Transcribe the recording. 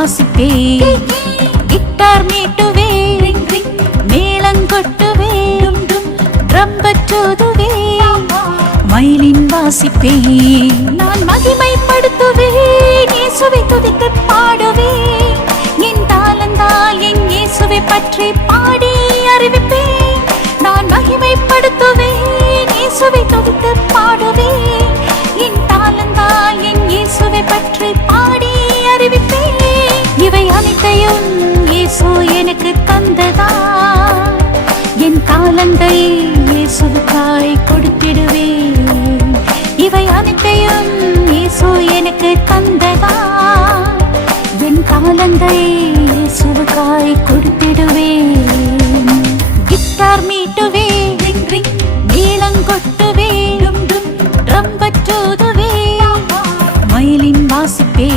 வாசிப்பே, guitar மீட்டுவே, மேளங்கொட்டுவே, ட்ரம்பற்றூதுவே, violin வாசிப்பே. நான் மகிமைப்படுத்துவேன், இயேசுவை துதித்து பாடுவேன். என் தாளந்தால் என் இயேசுவை பற்றி பாடி அறிவிப்பேன். நான் மகிமைப்படுத்துவேன், இயேசுவை துதித்து பாடுவேன். என் தாளந்தால் என் இயேசுவை பற்றி பாடி அறிவிப்பேன். இவை அனைத்தையும் இயேசு எனக்கு தந்ததா, என் தாளந்தை இயேசுவுக்காய் கொடுத்திடுவேன். இவை அனைத்தையும் இயேசு எனக்கு தந்ததா, என் தாளந்தை இயேசுவுக்காய் கொடுத்திடுவேன். Guitar மீட்டுவே, மேளங்கொட்டுவே, ட்ரம்பற்றூதுவே, violin வாசிப்பே.